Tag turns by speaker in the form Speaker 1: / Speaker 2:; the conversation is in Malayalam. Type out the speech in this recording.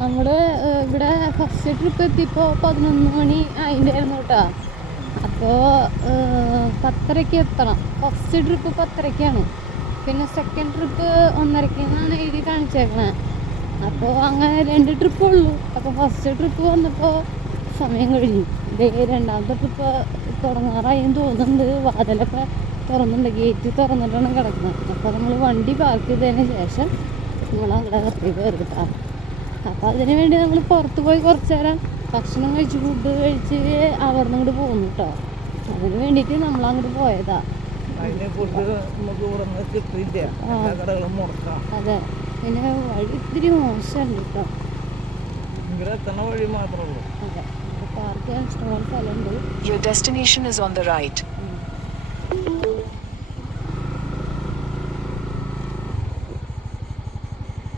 Speaker 1: നമ്മൾ ഇവിടെ ഫസ്റ്റ് ട്രിപ്പ് എത്തിയപ്പോൾ പതിനൊന്ന് മണി ആയിട്ടായിരുന്നു കേട്ടോ. അപ്പോൾ പത്തരയ്ക്ക് എത്തണം. ഫസ്റ്റ് ട്രിപ്പ് പത്തരയ്ക്കാണ്. പിന്നെ സെക്കൻഡ് ട്രിപ്പ് ഒന്നരയ്ക്ക് എന്നാണ് എഴുതി കാണിച്ചേക്കണേ. അപ്പോൾ അങ്ങനെ രണ്ട് ട്രിപ്പ് ഉള്ളൂ. അപ്പോൾ ഫസ്റ്റ് ട്രിപ്പ് വന്നപ്പോൾ സമയം കഴിഞ്ഞു. ഇതേ രണ്ടാമത്തെ ട്രിപ്പ് എന്ന് തോന്നുന്നുണ്ട്. വാതിലൊക്കെ തുറന്നുണ്ട് ഗേറ്റ് തുറന്നിട്ടാണ് കിടക്കുന്നത്. അപ്പോൾ നമ്മൾ വണ്ടി പാർക്ക് ചെയ്തതിന് ശേഷം നമ്മൾ അവിടെ കത്തി കയറി കയറിട്ടാ അപ്പോൾ അതിന് വേണ്ടി നമ്മൾ പുറത്ത് പോയി കുറച്ച് നേരം ഭക്ഷണം കഴിച്ച് ഫുഡ് കഴിച്ച് അവിടെ ഇങ്ങോട്ട് പോകുന്നു കേട്ടോ അതിന് വേണ്ടിയിട്ട് നമ്മൾ അങ്ങോട്ട് പോയതാ. അതെ. പിന്നെ വഴി ഇത്തിരി മോശമുണ്ട് കേട്ടോ
Speaker 2: വഴി മാത്രമേ ഉള്ളൂ.
Speaker 1: അതെ. പാർക്ക് ചെയ്യാൻ ഇഷ്ടംപോലെ സ്ഥലമുണ്ട്.
Speaker 3: Your destination is on the right.
Speaker 1: ഉം.